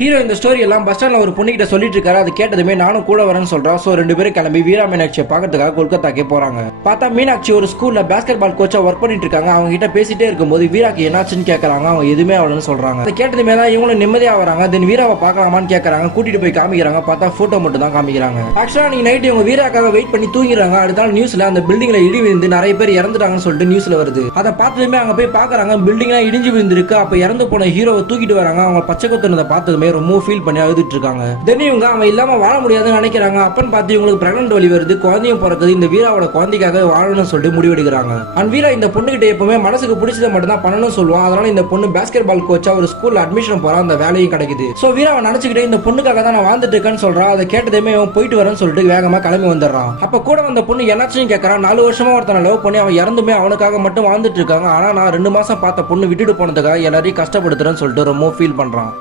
Hero இந்த story எல்லாம் bus ஸ்டாண்ட்ல ஒரு பொண்ணு கிட்ட சொல்லிட்டு இருக்காரு. அது கேட்டதுமே நானும் கூட வரேன்னு சொல்றான். சோ ரெண்டு பேரும் கிளம்பி வீரா மீனாட்சியை பாக்கிறதுக்காக கொல்கத்தாக்கே போறாங்க. பார்த்தா மீனாட்சி ஒரு ஸ்கூல்ல பாஸ்கெட் பால் கோச்சா ஒர்க் பண்ணிட்டு இருக்காங்க. அவங்க கிட்ட பேசிட்டே இருக்கும்போது வீராக்கு என்னாச்சுன்னு கேட்கறாங்க. அவங்க எதுவுமே ஆகலன்னு சொல்றாங்க. அதை கேட்டதுமே தான் இவங்களும் நிம்மதியா வராங்க. தென் வீராவை பார்க்கலாமான்னு கேட்கறாங்க. கூட்டிட்டு போய் காமிக்கிறாங்க. பார்த்தா போட்டோ மட்டும் தான் காமிக்கிறாங்க. ஆக்சுவலா நீங்க நைட் இவங்க வீராக்காக வெயிட் பண்ணி தூங்கிறாங்க. அடுத்த நாள் நியூஸ்ல அந்த பில்டிங்ல இடி விழுந்து நிறைய பேர் இறந்துட்டாங்கன்னு சொல்லிட்டு நியூஸ்ல வருது. அதை பார்த்ததுமே அங்க போய் பாக்குறாங்க. பில்டிங்லாம் இடிஞ்சு விழுந்திருக்கு. அப்ப இறந்து போன ஹீரோவை தூக்கிட்டு வராங்க. அவங்க பச்சை கொத்துனதை பார்த்ததுமே ரொம்ப ஃபீல் பண்ணி அழுதுட்டு இருக்காங்க. தென் இவங்க அவன் இல்லாம வாழ முடியாதுன்னு நினைக்கிறாங்க. அப்பன்னு பார்த்து இவங்களுக்கு பிரெக்னன்ட் வலி வருது. குழந்தையும் பிறக்குது. இந்த வீராவோட குழந்தைக்காக வாழணும்னு சொல்லிட்டு முடிவெடுக்கிறாங்க. அண்ட் வீரா இந்த பொண்ணுகிட்ட எப்பவுமே மனசுக்கு பிடிச்சதை மட்டும் தான் பண்ணணும்னு சொல்லுவான். அதனால இந்த பொண்ணு பாஸ்கெட் பால் கோச்சா ஒரு ஸ்கூல்ல அட்மிஷன் போறா. அந்த வேலையும் கிடைக்குது. சோ வீராவை நினைச்சுக்கிட்டே இந்த பொண்ணுக்காக தான் நான் வாழ்ந்துட்டு இருக்கேன்னு சொல்றா. அதை கேட்டதுமே அவன் போயிட்டு வரேன்னு சொல்லிட்டு வேகமா கிளம்பி வந்துடுறான். அப்ப கூட வந்த பொண்ணு என்னாச்சுன்னு கேட்கறான். 4 வருஷமா ஒருத்தனை லவ் பண்ணி அவன் இறந்துமே அவனுக்காக மட்டும் வாழ்ந்துட்டு இருக்காங்க. ஆனா நான் 2 மாசம் பார்த்த பொண்ணு விட்டுட்டு போனதுக்காக எல்லாரையும் கஷ்டப்படுத்துறேன்னு சொல்லிட்டு ரொம்ப ஃபீல் பண்றான்.